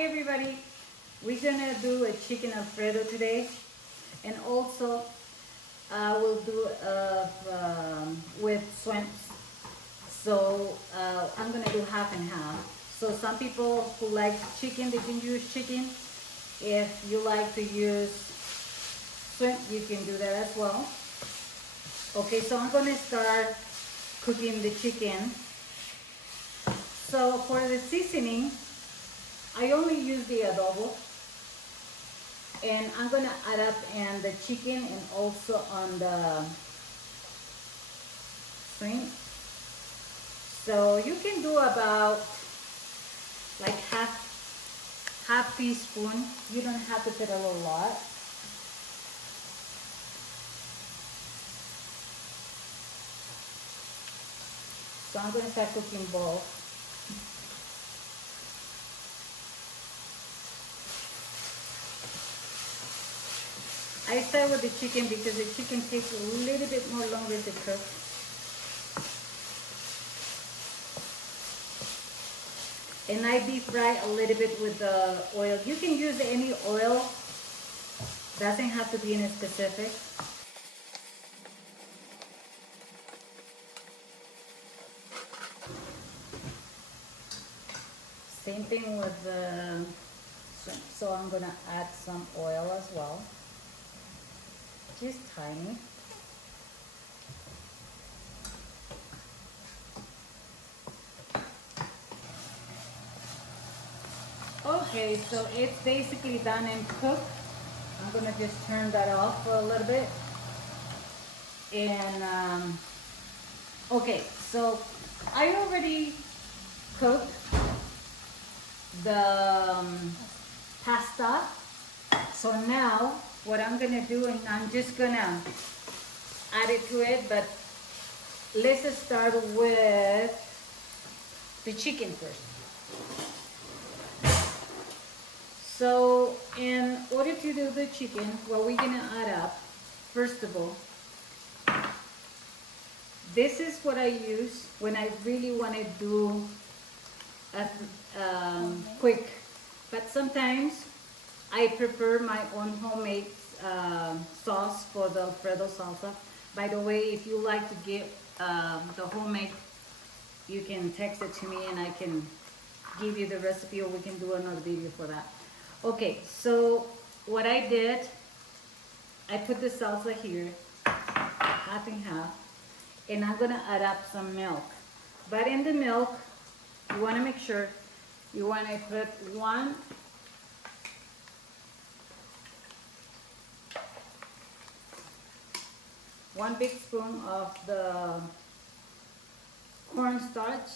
Hi everybody, we're gonna do a chicken Alfredo today, and also we'll do with shrimps. So I'm gonna do half and half. So some people who like chicken, they can use chicken. If you like to use shrimp, you can do that as well. Okay, so I'm gonna start cooking the chicken. So for the seasoning, I only use the adobo, and I'm gonna add up in the chicken and also on the shrimp. So you can do about like half teaspoon. You don't have to put a lot. So I'm gonna start cooking both. I start with the chicken because the chicken takes a little bit more longer to cook. And I deep fry a little bit with the oil. You can use any oil. Doesn't have to be in a specific. Same thing with the shrimp. So I'm gonna add some oil as well. Just tiny. Okay, so it's basically done and cooked. I'm gonna just turn that off for a little bit. And okay, so I already cooked the pasta. So now what I'm gonna do, and I'm just gonna add it to it, but let's start with the chicken first. So in order to do the chicken, what we're gonna add up, first of all, this is what I use when I really want to do a quick, but sometimes I prepare my own homemade sauce for the Alfredo salsa. By the way, if you like to get the homemade, you can text it to me and I can give you the recipe, or we can do another video for that. Okay, so what I did, I put the salsa here, half and half, and I'm gonna add up some milk. But in the milk, you wanna make sure you wanna put one big spoon of the cornstarch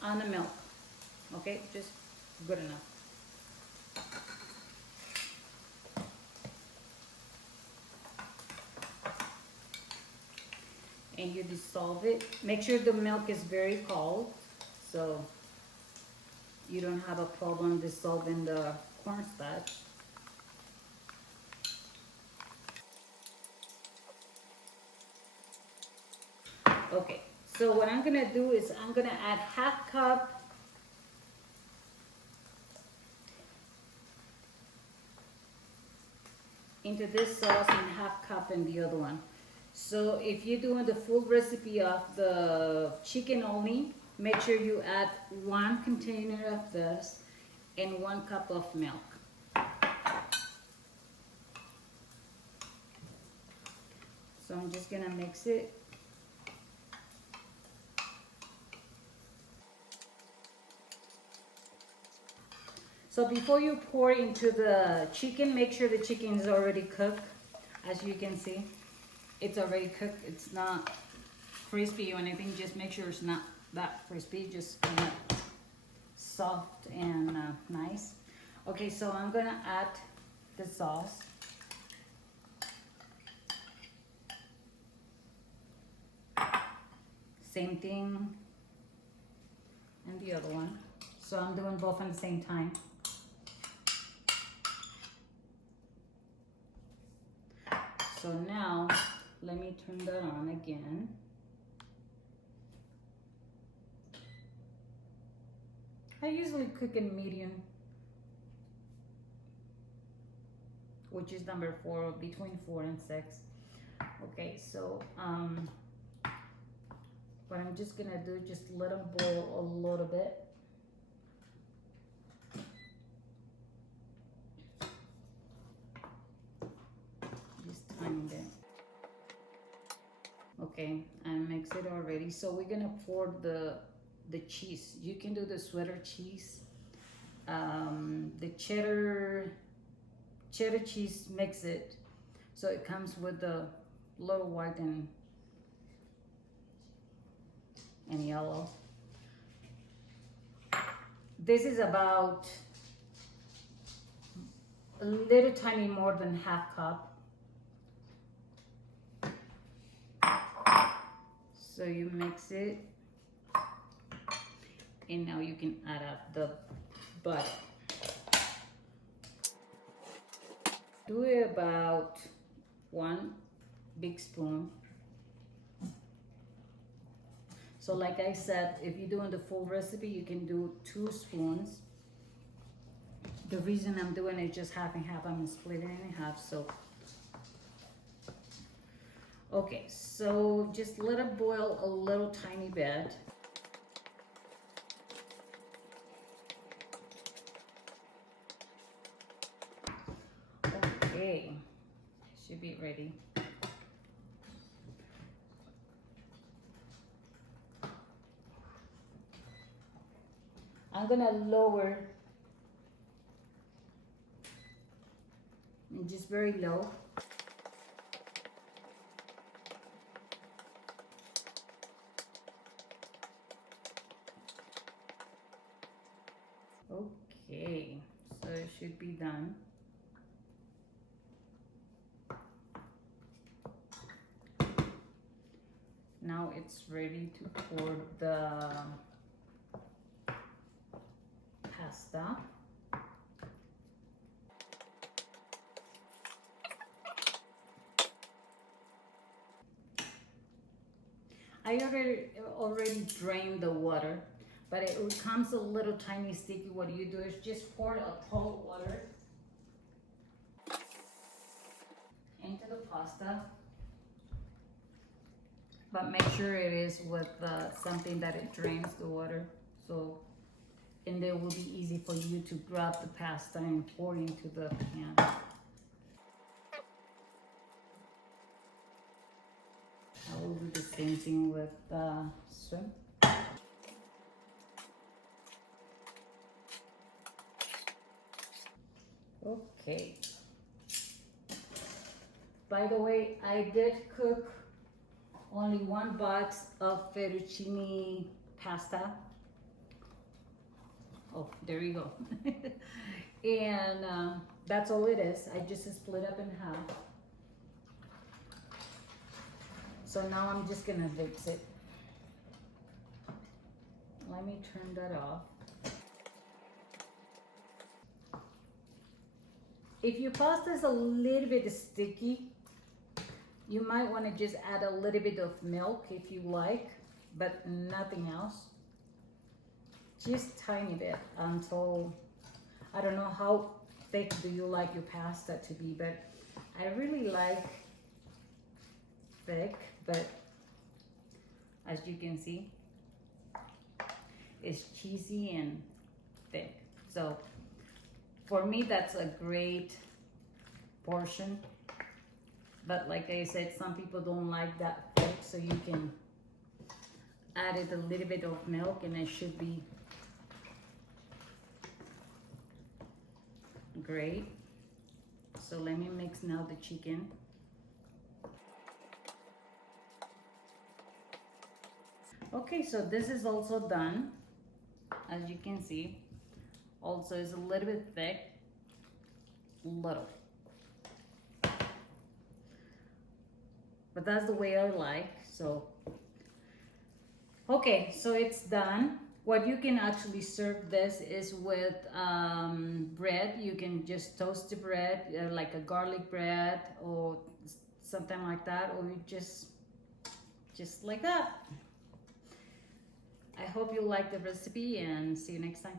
on the milk. Okay, just good enough. And you dissolve it. Make sure the milk is very cold, so you don't have a problem dissolving the cornstarch. Okay, so what I'm gonna do is I'm gonna add half cup into this sauce and half cup in the other one. So if you're doing the full recipe of the chicken only, make sure you add 1 container of this and 1 cup of milk. So I'm just gonna mix it. So before you pour into the chicken, make sure the chicken is already cooked. As you can see, it's already cooked. It's not crispy or anything. Just make sure it's not that crispy, just kind of soft and nice. Okay, so I'm gonna add the sauce. Same thing and the other one. So I'm doing both at the same time. So now, let me turn that on again. I usually cook in medium, which is number 4, between 4 and 6. Okay, so what I'm just gonna do, just let them boil a little bit. Just tiny bit. Okay, I mixed it already. So we're gonna pour the cheese. You can do the sweater cheese, the cheddar cheese. Mix it so it comes with the little white and yellow. This is about a little tiny more than half cup. So you mix it, and now you can add up the butter. Do it about 1 big spoon. So like I said, if you're doing the full recipe, you can do 2 spoons. The reason I'm doing it just half and half, I'm splitting it in half. So okay, so just let it boil a little tiny bit. Okay, should be ready. I'm gonna lower, and just very low. Okay, so it should be done. Now it's ready to pour the pasta. I already drained the water, but it becomes a little tiny sticky. What you do is just pour a cold water into the pasta, but make sure it is with something that it drains the water, so and it will be easy for you to grab the pasta and pour into the pan. I will do the same thing with shrimp. Okay. By the way, I did cook only 1 box of fettuccine pasta. Oh, there you go. And that's all it is. I just split up in half. So now I'm just gonna mix it. Let me turn that off. If your pasta is a little bit sticky, you might want to just add a little bit of milk if you like, but nothing else. Just tiny bit until, I don't know how thick do you like your pasta to be, but I really like thick, but as you can see, it's cheesy and thick. So for me, that's a great portion. But like I said, some people don't like that thick, so you can add it a little bit of milk and it should be great. So let me mix now the chicken. Okay, so this is also done. As you can see, also is a little bit thick, little. But that's the way I like, so. Okay, so it's done. What you can actually serve this is with bread. You can just toast the bread, like a garlic bread or something like that, or you just like that. I hope you like the recipe and see you next time.